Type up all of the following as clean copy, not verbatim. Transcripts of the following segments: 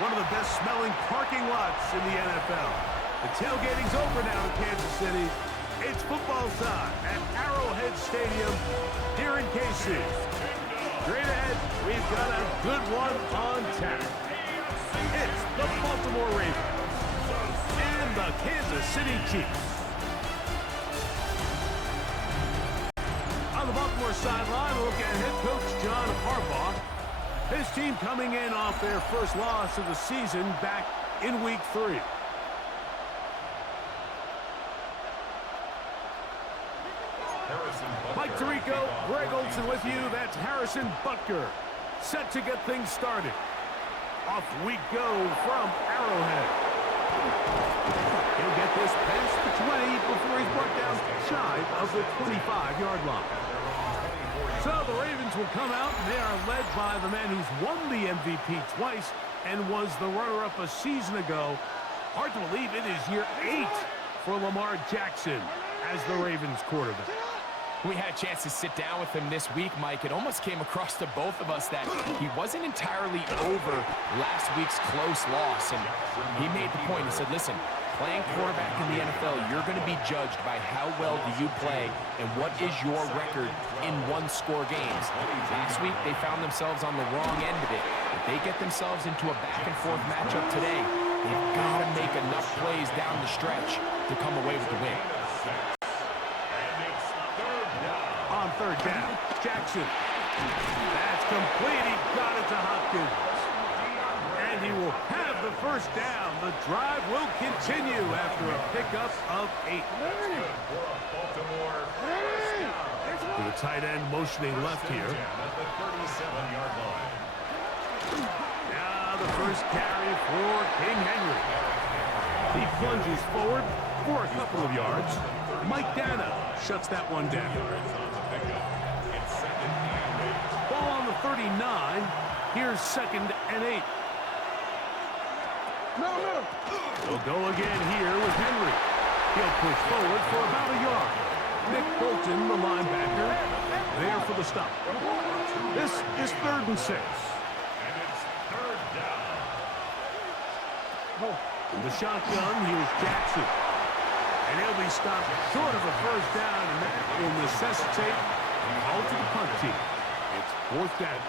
one of the best-smelling parking lots in the NFL. The tailgating's over now in Kansas City. It's football time at Arrowhead Stadium here in KC. Straight ahead, we've got a good one on tap. It's the Baltimore Ravens and the Kansas City Chiefs. On the Baltimore sideline, we'll look at head coach John Harbaugh. His team coming in off their first loss of the season back in Week 3. Mike Tirico, Greg Olson with you. That's Harrison Butker, set to get things started. Off we go from Arrowhead. He'll get this past the 20 before he's brought down shy of the 25-yard line. So the Ravens will come out, and they are led by the man who's won the MVP twice and was the runner-up a season ago. Hard to believe it is year 8 for Lamar Jackson as the Ravens quarterback. We had a chance to sit down with him this week, Mike. It almost came across to both of us that he wasn't entirely over last week's close loss. And he made the point. He said, listen, playing quarterback in the NFL, you're going to be judged by how well do you play and what is your record in one-score games. Last week, they found themselves on the wrong end of it. If they get themselves into a back-and-forth matchup today, they've got to make enough plays down the stretch to come away with the win. On third down, Jackson. That's complete. He got it to Hopkins. And he will have the first down. The drive will continue after a pickup of 8. To the tight end, motioning left here. Now the first carry for King Henry. He plunges forward for a couple of yards. Mike Dana shuts that one down. Ball on the 39. Here's 2nd and 8. We'll go again here with Henry. He'll push forward for about a yard. Nick Bolton, the linebacker, there for the stop. This is 3rd and 6. In the shotgun, here's Jackson. And he'll be stopped short of a first down, and that will necessitate a call to the punt team. It's 4th down.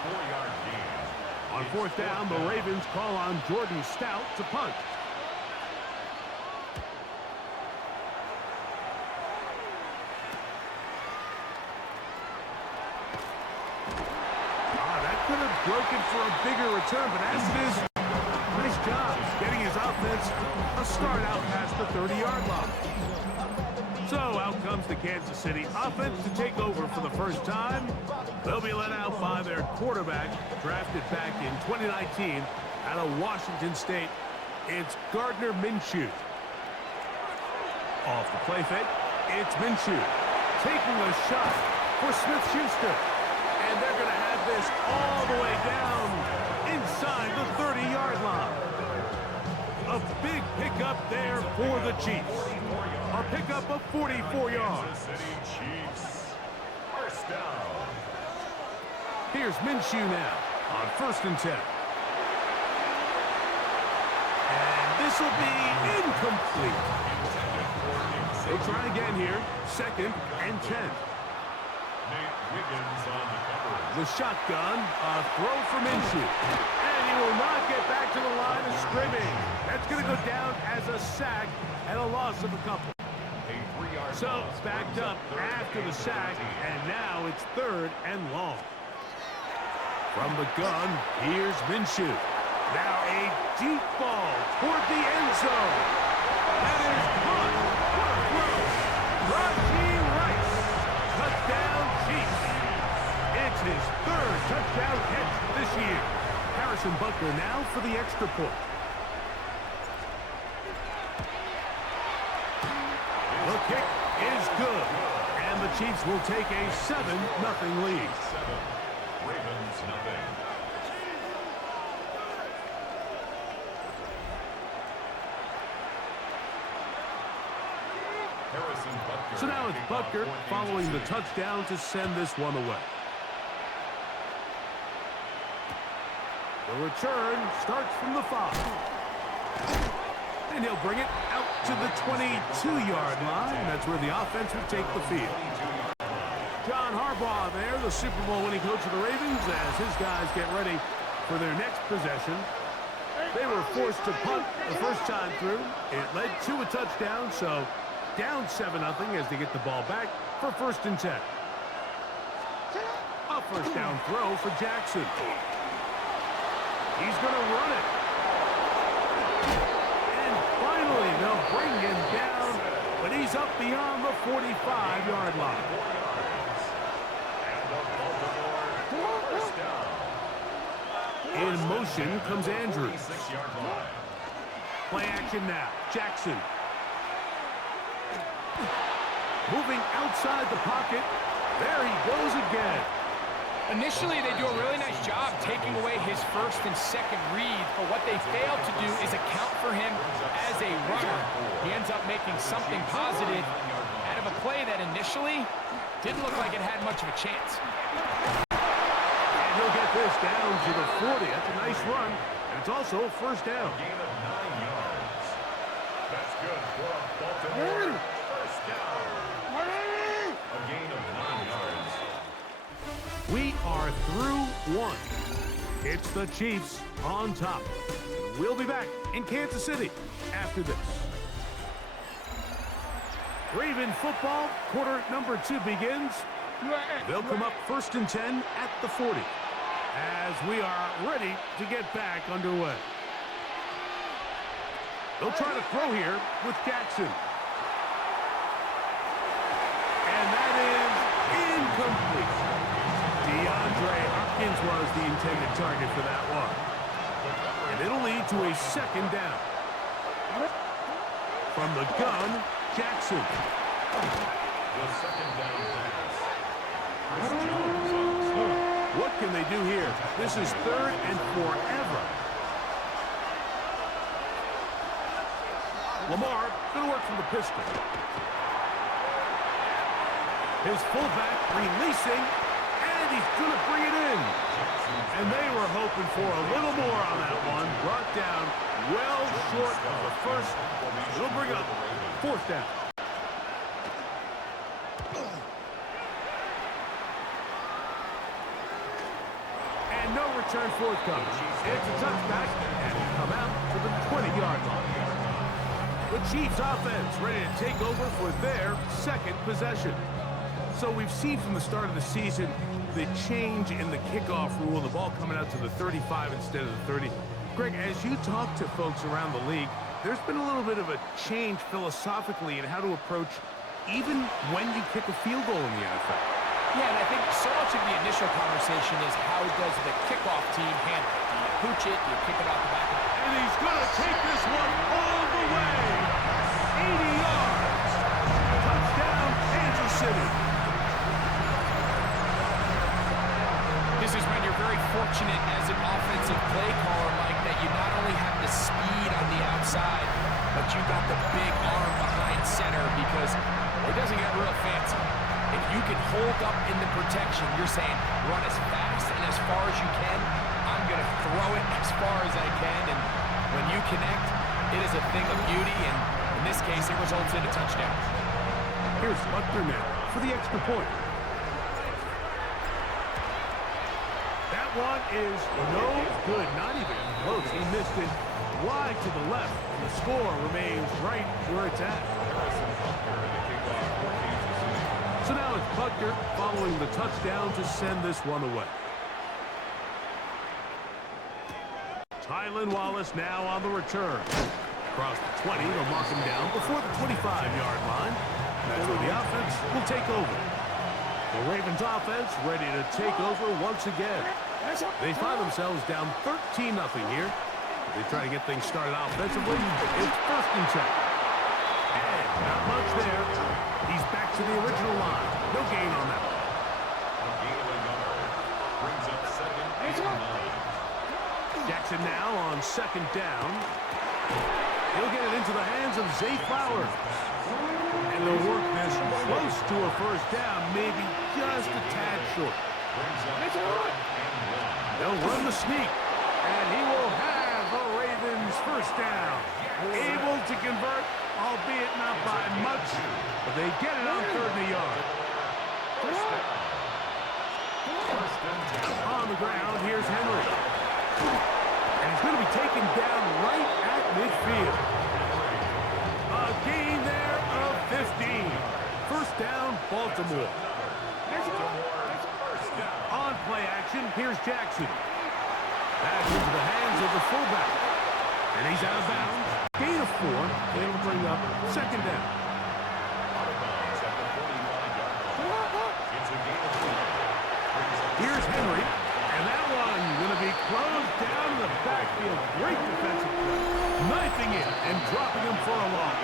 On 4th down, the Ravens call on Jordan Stout to punt. That could have broken for a bigger return, but as it is, nice job getting his offense a start out past the 30-yard line. So out comes the Kansas City offense to take over for the first time. They'll be led out by their quarterback, drafted back in 2019 out of Washington State. It's Gardner Minshew. Off the play fake, it's Minshew taking a shot for Smith-Schuster. And they're going to have this all the way down inside the 30-yard line. A big pickup there for the Chiefs. A pickup of 44 yards. Here's Minshew now on 1st and 10. And this will be incomplete. They'll try again here. 2nd and 10. The shotgun, a throw for Minshew. And he will not get back to the line of scrimmage. That's going to go down as a sack and a loss of a couple. So backed up after the sack, and now it's 3rd and long. From the gun, here's Minshew. Now a deep ball toward the end zone. That is caught. What a throw. Rashee Rice. Touchdown Chiefs. It's his 3rd touchdown catch this year. Harrison Butker now for the extra point. The kick is good, and the Chiefs will take a 7-0 lead. Ravens nothing. So now it's Butker following the touchdown to send this one away. The return starts from the 5. And he'll bring it out to the 22-yard line. That's where the offense will take the field. John Harbaugh there, the Super Bowl winning coach of the Ravens, as his guys get ready for their next possession. They were forced to punt the first time through. It led to a touchdown, so down 7-0 as they get the ball back for 1st and 10. A first down throw for Jackson. He's going to run it. And finally, they'll bring him down, but he's up beyond the 45-yard line. In motion comes Andrews. Play action now. Jackson. Moving outside the pocket. There he goes again. Initially, they do a really nice job taking away his first and second read, but what they fail to do is account for him as a runner. He ends up making something positive out of a play that initially didn't look like it had much of a chance. And he'll get this down to the 40. That's a nice run, and it's also a first down. A gain of 9 yards. That's good for Baltimore. First down. A gain of 9 yards. We are through 1. It's the Chiefs on top. We'll be back in Kansas City after this. Raven football, quarter number 2 begins. They'll come up 1st and 10 at the 40 as we are ready to get back underway. They'll try to throw here with Jackson. And that is incomplete. DeAndre Hopkins was the intended target for that one. And it'll lead to a 2nd down. From the gun, Jackson. The 2nd down pass. What can they do here? This is 3rd and forever. Lamar going to work from the pistol. His fullback releasing, and he's going to bring it in. And they were hoping for a little more on that one. Brought down well short of the first. It'll bring up 4th down. And no return forthcoming. It's a touchback, and it'll come out to the 20-yard line. The Chiefs offense ready to take over for their 2nd possession. So we've seen from the start of the season the change in the kickoff rule, the ball coming out to the 35 instead of the 30. Greg, as you talk to folks around the league, there's been a little bit of a change philosophically in how to approach even when you kick a field goal in the NFL. Yeah, and I think so much of the initial conversation is how does the kickoff team handle it? Do you pooch it? Do you kick it off the back of the... And he's going to take this one all the way. 80 yards. Touchdown, Kansas City. This is when you're very fortunate as an offensive play caller, Mike, that you not only have the speed on the outside, but you got the big arm behind center because it doesn't get real fancy. If you can hold up in the protection, you're saying run as fast and as far as you can. I'm going to throw it as far as I can, and when you connect, it is a thing of beauty, and in this case, it results in a touchdown. Here's Butler now for the extra point. That one is no good, not even close. He missed it wide to the left, and the score remains right where it's at. So now it's Butler following the touchdown to send this one away. Tylan Wallace now on the return. Across the 20, they'll mark him down before the 25-yard line. That's where the offense will take over. The Ravens offense ready to take over once again. They find themselves down 13-0 here. They try to get things started offensively. It's 1st and 10. And not much there. He's back to the original line. No gain on that one. A gain of a yard. Brings up 2nd and 9. Jackson now on 2nd down. He'll get it into the hands of Zay Flowers. And they'll work this close to a first down, maybe just a tad short. Brings up 3rd and 1. They'll run the sneak. And he will have the Ravens first down. Able to convert, albeit not by much, but they get it on 3rd and a yard. On the ground, here's Henry. And he's going to be taken down right at midfield. A gain there of 15. First down, Baltimore. On play action, here's Jackson. Back into the hands of the fullback. And he's out of bounds. Gain of 4. It'll bring up 2nd down. Here's Henry. And that one going to be closed down in the backfield. Great defensive play. Knifing it and dropping him for a loss.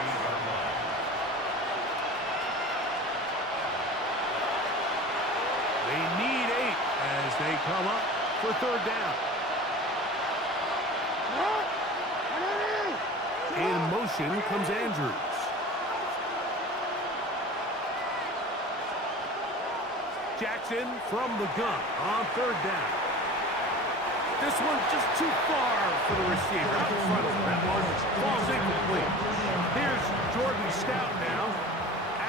They need 8 as they come up for 3rd down. In motion comes Andrews. Jackson from the gun on 3rd down. This one just too far for the receiver. Out in front of him. That one falls incomplete. Here's Jordan Stout now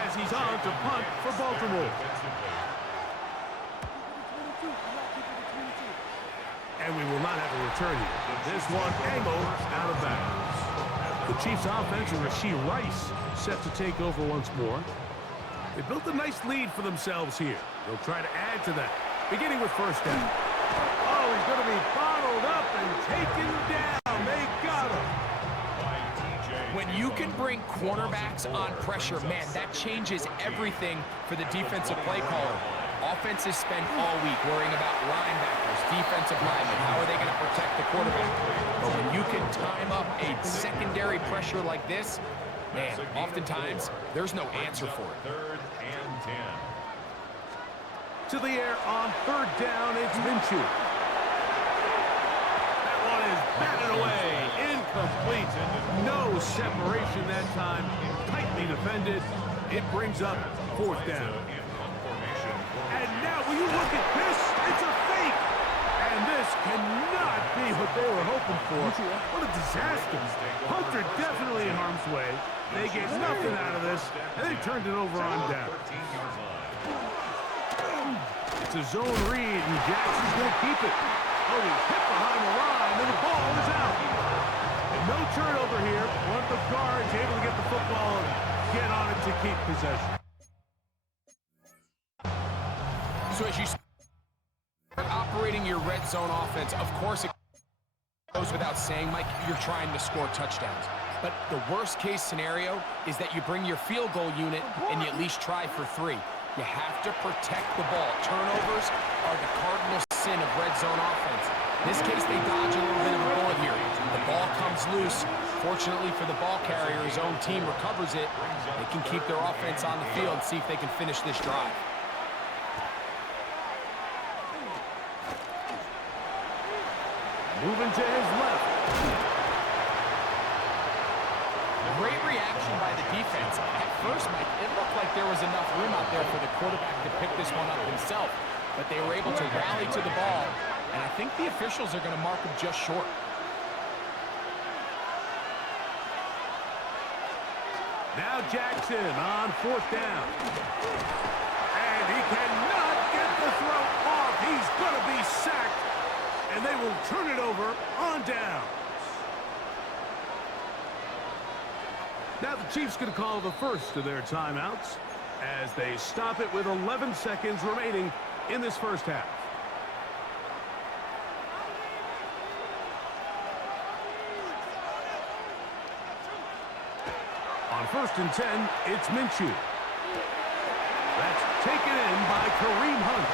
as he's on to punt for Baltimore. And we will not have a return here. This one angled out of bounds. The Chiefs' offense, and Rashee Rice, set to take over once more. They built a nice lead for themselves here. They'll try to add to that, beginning with 1st down. Oh, he's going to be bottled up and taken down. They got him. When you can bring cornerbacks on pressure, man, that changes everything for the defensive play caller. Offenses spend all week worrying about linebackers, defensive linemen. How are they going to protect the quarterback? But when you can time up a secondary pressure like this, man, oftentimes there's no answer for it. 3rd and 10. To the air on 3rd down, it's Minshew. That one is batted away. Incomplete. No separation that time. Tightly defended. It brings up 4th down. And now, will you look at this? It's a fake! And this cannot be what they were hoping for. What a disaster. Hunter definitely in harm's way. They get nothing out of this, and they turned it over on down. It's a zone read, and Jackson's going to keep it. Oh, he's hit behind the line, and the ball is out. And no turnover here. One of the guards able to get the football and get on it to keep possession. So as you start operating your red zone offense, of course it goes without saying, Mike, you're trying to score touchdowns. But the worst case scenario is that you bring your field goal unit and you at least try for 3. You have to protect the ball. Turnovers are the cardinal sin of red zone offense. In this case, they dodge a little bit of a bullet here. The ball comes loose. Fortunately for the ball carrier, his own team recovers it. They can keep their offense on the field and see if they can finish this drive. Moving to his left. Great reaction by the defense. At first, Mike, it looked like there was enough room out there for the quarterback to pick this one up himself. But they were able to rally to the ball, and I think the officials are going to mark him just short. Now Jackson on 4th down. And he cannot get the throw off. He's going to be sacked. And they will turn it over on down. Now the Chiefs going to call the first of their timeouts as they stop it with 11 seconds remaining in this first half. On 1st and 10, it's Minshew. That's taken in by Kareem Hunt.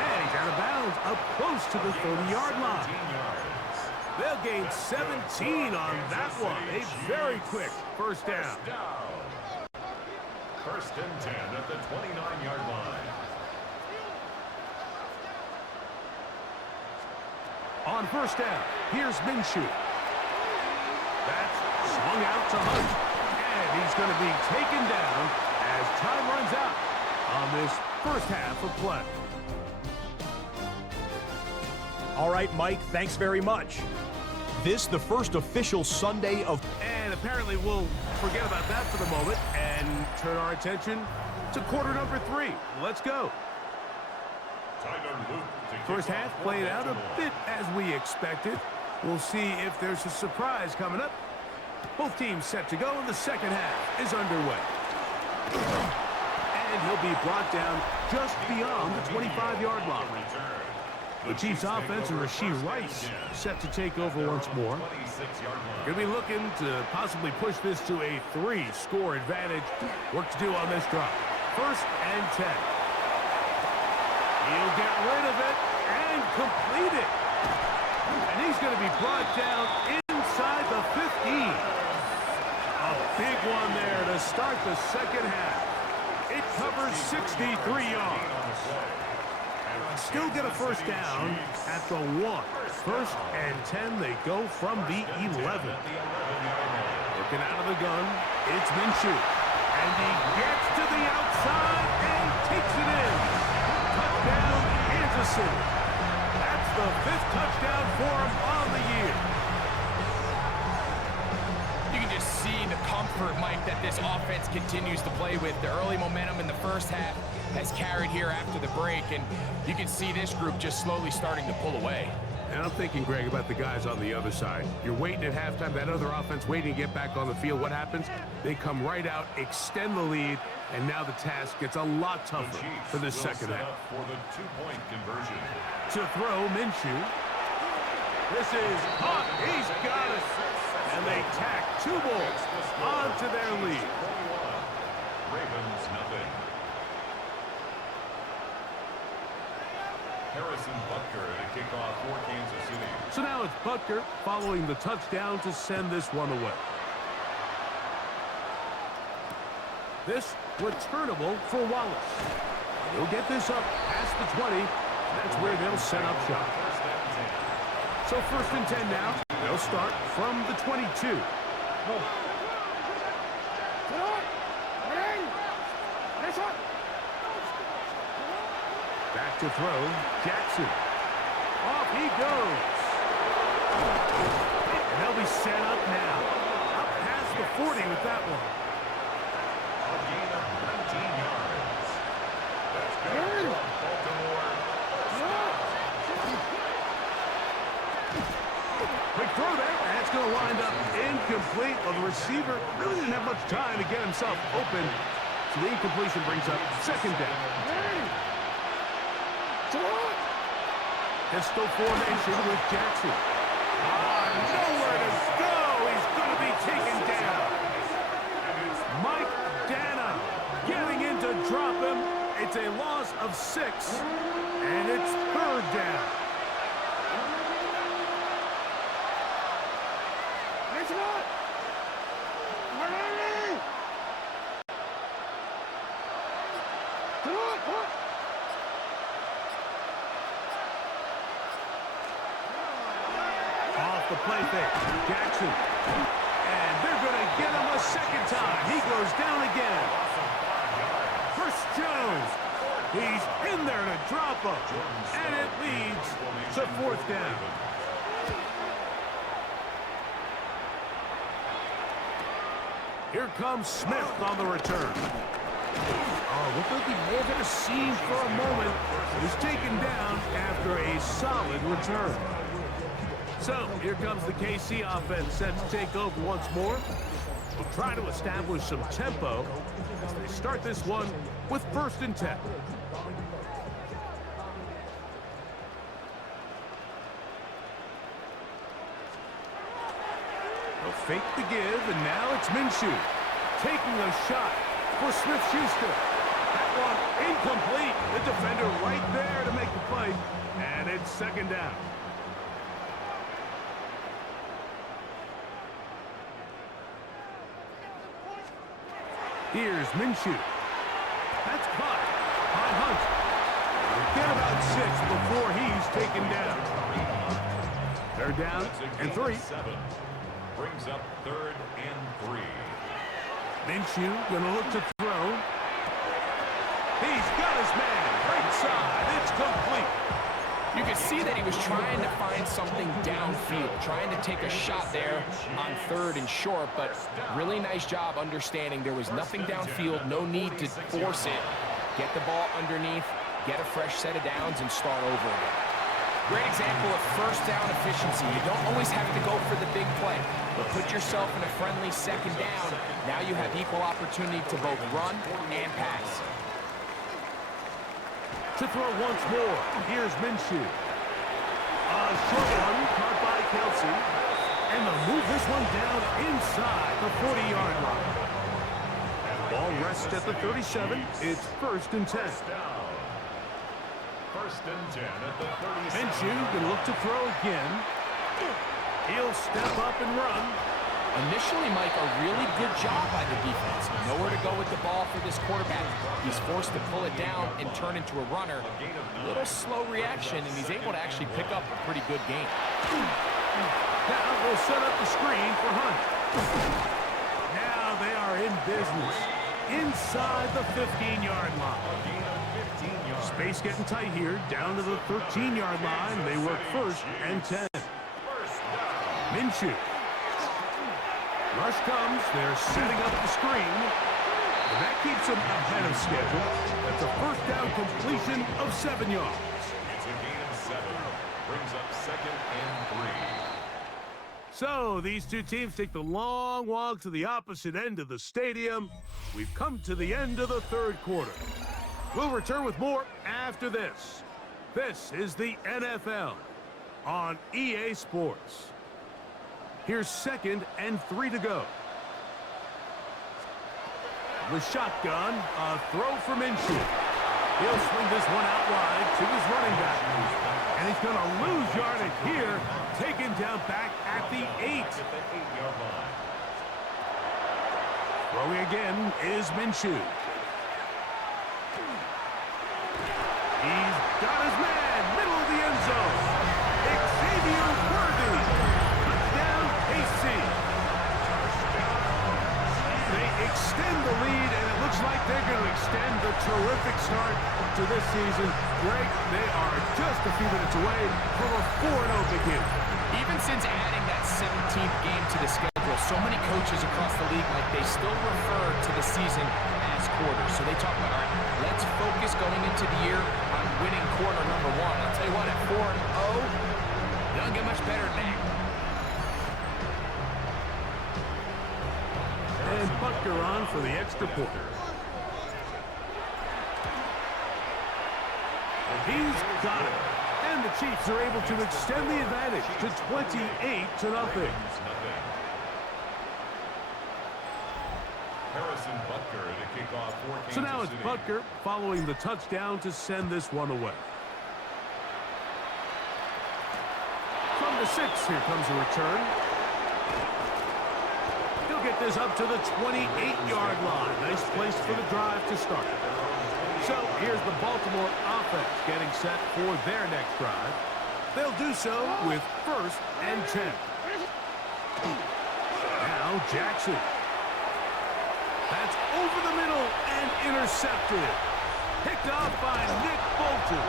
And he's out of bounds up close to the 30-yard line. They'll gain 17 on that one. A very quick first down. 1st and 10 at the 29-yard line. On 1st down, here's Minshew. That's swung out to Hunt. And he's going to be taken down as time runs out on this first half of play. All right, Mike, thanks very much. This, the first official Sunday of... And apparently we'll forget about that for the moment and turn our attention to quarter number 3. Let's go. First half played out a bit as we expected. We'll see if there's a surprise coming up. Both teams set to go, and the second half is underway. And he'll be brought down just beyond the 25-yard line. The Chiefs' offense and Rashee Rice set to take over once more. Going to be looking to possibly push this to a 3-score advantage. Work to do on this drive. First and 10. He'll get rid of it and complete it. And he's going to be brought down inside the 15. A big one there to start the second half. It covers 63 yards. Still get a first down at the 1. First and 10, they go from the 11. Looking out of the gun, it's Minshew. And he gets to the outside and takes it in. Touchdown, Kansas City. That's the 5th touchdown for him on the year. You can just see the comfort, Mike, that this offense continues to play with. The early momentum in the first half has carried here after the break, and you can see this group just slowly starting to pull away. And I'm thinking, Greg, about the guys on the other side. You're waiting at halftime, that other offense waiting to get back on the field. What happens? They come right out, extend the lead, and now the task gets a lot tougher for the second half. For the 2-point conversion. To throw, Minshew. This is caught. He's got it. And they tack 2 balls onto their lead. Ravens, nothing. Harrison Butker to kick off for Kansas City. So now it's Butker following the touchdown to send this one away. This returnable for Wallace. He'll get this up past the 20. That's where they'll set up shop. So first and 10 now. They'll start from the 22. Back to throw, Jackson. Off he goes. And they'll be set up now. Up past the 40 with that one. A gain of 19 yards. That's good for Baltimore. Quick throw there. That's going to wind up incomplete. Well, the receiver really didn't have much time to get himself open. So the incompletion brings up second down. Pistol formation with Jackson. Nowhere to go. He's going to be taken down. Mike Dana getting in to drop him. It's a loss of 6, and it's third down. The play fake. Jackson. And they're going to get him a second time. He goes down again. Chris Jones. He's in there to drop him. And it leads to fourth down. Here comes Smith on the return. Oh, looked like he may have hit a seam for a moment. He was taken down after a solid return. So, here comes the KC offense set to take over once more. We'll try to establish some tempo as they start this one with first and 10. They'll fake the give, and now it's Minshew taking a shot for Smith-Schuster. That one incomplete. The defender right there to make the play, and it's second down. Here's Minshew. That's caught by Hunt. Get about 6 before he's taken down. They're down and 3. 7 brings up 3rd and 3. Minshew going to look to throw. He's got his man. Right side. It's complete. You could see that he was trying to find something downfield, trying to take a shot there on 3rd and short, but really nice job understanding there was nothing downfield, no need to force it. Get the ball underneath, get a fresh set of downs, and start over again. Great example of first down efficiency. You don't always have to go for the big play, but put yourself in a friendly second down. Now you have equal opportunity to both run and pass. To throw once more, here's Minshew. A short one caught by Kelsey. And they'll move this one down inside the 40-yard line. Ball rests at the 37. It's 1st and 10. First and 10 at the 37. Minshew can look to throw again. He'll step up and run. Initially, Mike, a really good job by the defense. Nowhere to go with the ball for this quarterback. He's forced to pull it down and turn into a runner. A little slow reaction, and he's able to actually pick up a pretty good game. Now they'll set up the screen for Hunt. Now they are in business. Inside the 15-yard line. Space getting tight here. Down to the 13-yard line. They work 1st and 10. Minshew. Rush comes. They're setting up the screen. And that keeps them ahead of schedule. That's a first down completion of 7 yards. It's a gain of 7. Brings up 2nd and 3. So these two teams take the long walk to the opposite end of the stadium. We've come to the end of the 3rd quarter. We'll return with more after this. This is the NFL on EA Sports. Here's 2nd and 3 to go. The shotgun, a throw for Minshew. He'll swing this one out wide to his running back. And he's going to lose yardage here, taken down back at the 8. Throwing again is Minshew. He's got his man, middle of the end zone. Xavier Worthy. Touchdown, KC. They extend the lead, and it looks like they're going to extend the terrific start to this season. Greg, they are just a few minutes away from a 4-0 beginning. Even since adding that 17th game to the schedule, so many coaches across the league, like, they still refer to the season as quarters. So they talk about, all right, let's focus going into the year on winning quarter number 1. I'll tell you what, at 4-0, it doesn't get much better than that. And Butker on for the extra point. He's got it. And the Chiefs are able to extend the advantage to 28-0. Harrison Butker to kick off for Kansas So now it's City. Butker following the touchdown to send this one away. From the 6, here comes a return. He'll get this up to the 28-yard line. Nice place for the drive to start. So here's the Baltimore offense getting set for their next drive. They'll do so with 1st and 10. Now Jackson. That's over the middle and intercepted. Picked off by Nick Bolton.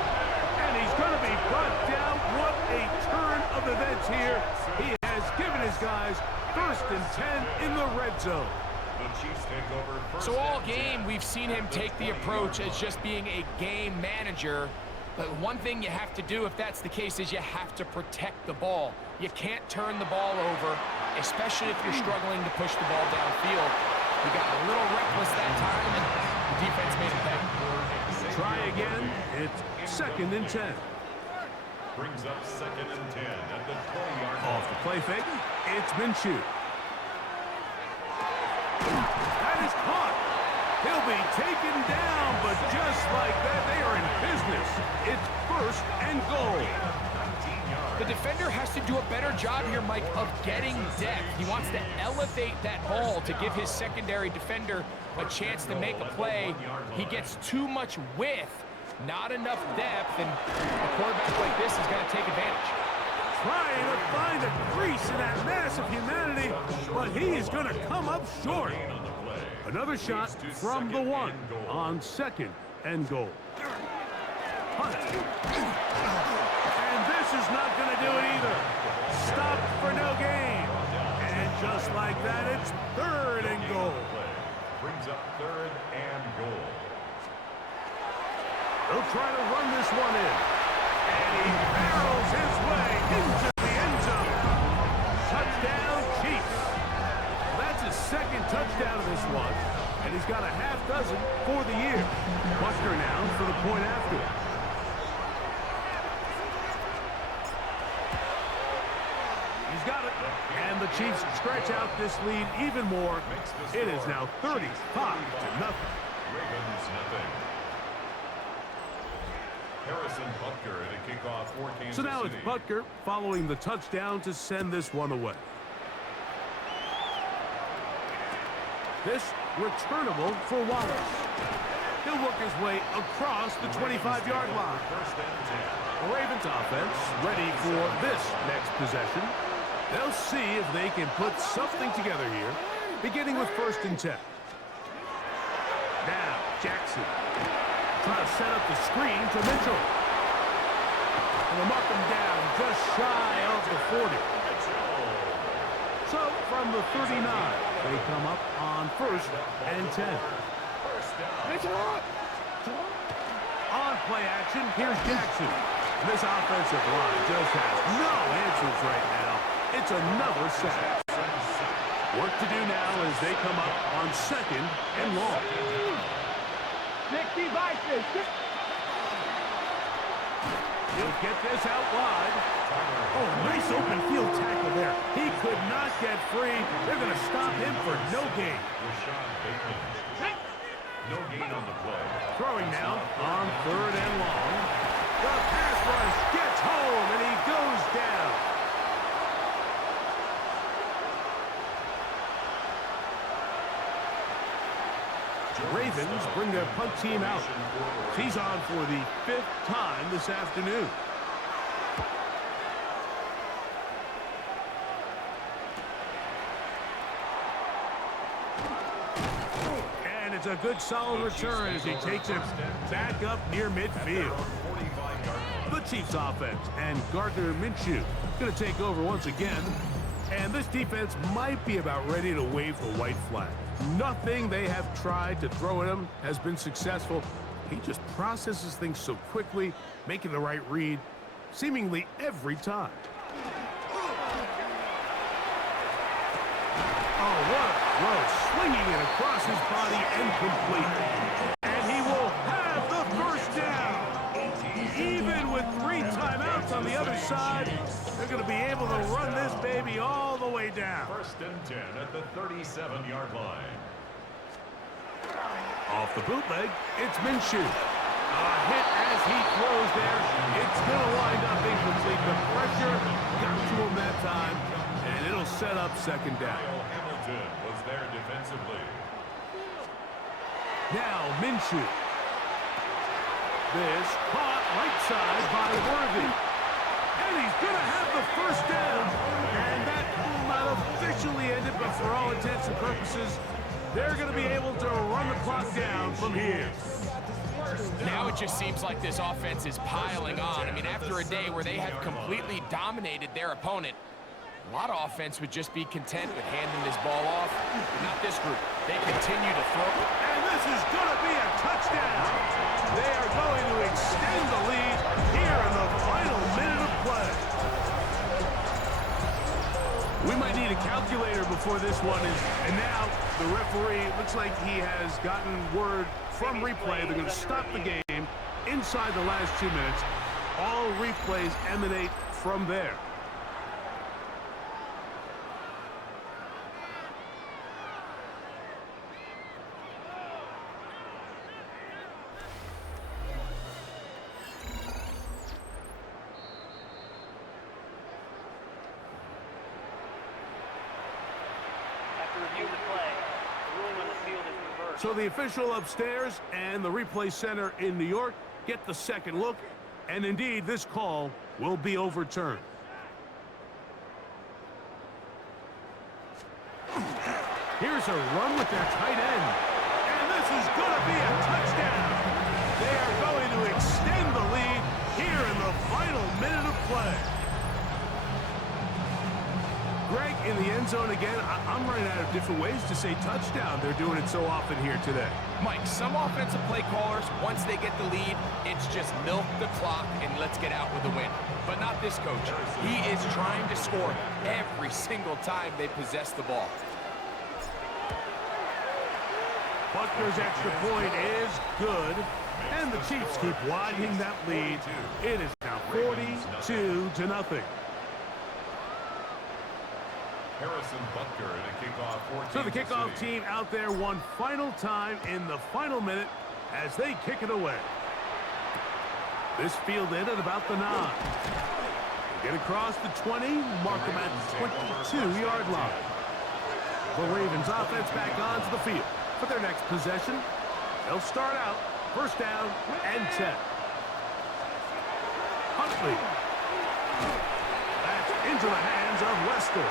And he's going to be brought down. What a turn of events here. He has given his guys 1st and 10 in the red zone. The Chiefs take over first. So all game, we've seen him take the approach as just being a game manager. But one thing you have to do if that's the case is you have to protect the ball. You can't turn the ball over, especially if you're struggling to push the ball downfield. He got a little reckless that time, and the defense made it pay. Try again. It's 2nd and 10. Brings up 2nd and 10 at the 20-yard line. Off the play fake. It's Minshew. That is caught. He'll be taken down, but just like that, they are in business. It's 1st and goal. The defender has to do a better job here, Mike, of getting depth. He wants to elevate that ball to give his secondary defender a chance to make a play. He gets too much width, not enough depth, and a quarterback like this is going to take advantage. Trying to find a crease in that mass of humanity, but he is going to come up short. Another shot from the 1 on 2nd and goal. Hunt. is not going to do it either. Stop for no gain. And just like that, it's 3rd and goal. Brings up 3rd and goal. They'll try to run this one in. And he barrels his way into the end zone. Touchdown, Chiefs. That's his 2nd touchdown of this one. And he's got a half dozen for the year. Buckner now for the point after. He's got it. And the Chiefs stretch out this lead even more. It is now 35-0. Ravens nothing. Harrison Butker to kick off for Kansas So now it's City. Butker following the touchdown to send this one away. This returnable for Wallace. He'll work his way across the 25-yard line. 1st and 10. The Ravens offense ready for this next possession. They'll see if they can put something together here, beginning with 1st and 10. Now, Jackson. Trying to set up the screen to Mitchell. And they'll mark him down just shy of the 40. So, from the 39, they come up on 1st and 10. On play action, here's Jackson. And this offensive line just has no answers right now. It's another sack. Work to do now as they come up on 2nd and long. He'll get this out wide. Oh, nice open field tackle there. He could not get free. They're going to stop him for no gain. No gain on the play. Throwing now on 3rd and long. The pass rush gets home, and he goes down. Ravens bring their punt team out. He's on for the 5th time this afternoon. And it's a good solid return as he takes it back up near midfield. The Chiefs offense and Gardner Minshew going to take over once again. And this defense might be about ready to wave the white flag. Nothing they have tried to throw at him has been successful. He just processes things so quickly, making the right read seemingly every time. Oh, what a throw. Swinging it across his body and complete. And he will have the 1st down. Even with 3 timeouts on the other side, they're going to be able to run this baby all the way down. 1st and 10 at the 37-yard line. Off the bootleg, it's Minshew. A hit as he throws there. It's going to wind up incomplete. The pressure got to him that time, and it'll set up 2nd down. Kyle Hamilton was there defensively. Now Minshew. This caught right side by Worthy. And he's going to have the 1st down. And that will not officially end it, but for all intents and purposes, they're going to be able to run the clock down from here. Now it just seems like this offense is piling on. I mean, after a day where they have completely dominated their opponent, a lot of offense would just be content with handing this ball off. Not this group. They continue to throw. And this is going to be a touchdown. They are going to extend the lead here in the final minute of play. We might need a calculator before this one is. And now the referee, looks like he has gotten word from replay. They're going to stop the game inside the last 2 minutes. All replays emanate from there. So the official upstairs and the replay center in New York get the second look, and indeed this call will be overturned. Here's a run with their tight end, and this is going to be a touchdown. They are going to extend the lead here in the final minute of play. Greg, in the end zone again. I'm running out of different ways to say touchdown. They're doing it so often here today. Mike, some offensive play callers, once they get the lead, it's just milk the clock and let's get out with the win. But not this coach. He is trying to score every single time they possess the ball. Buckner's extra point is good, and the Chiefs keep widening that lead. It is now 42-0. Harrison Butker in a kickoff. So the kickoff team out there one final time in the final minute as they kick it away. This field ended about the 9. Get across the 20, mark them at the 22-yard line. The Ravens offense back onto the field for their next possession. They'll start out first down and 10. Huntley. That's into the hands of Wester.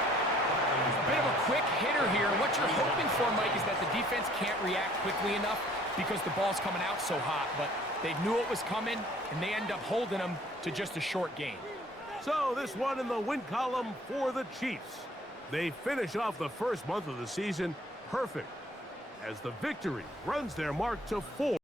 A bit of a quick hitter here. What you're hoping for, Mike, is that the defense can't react quickly enough because the ball's coming out so hot. But they knew it was coming, and they end up holding them to just a short gain. So this one in the win column for the Chiefs. They finish off the first month of the season perfect as the victory runs their mark to 4.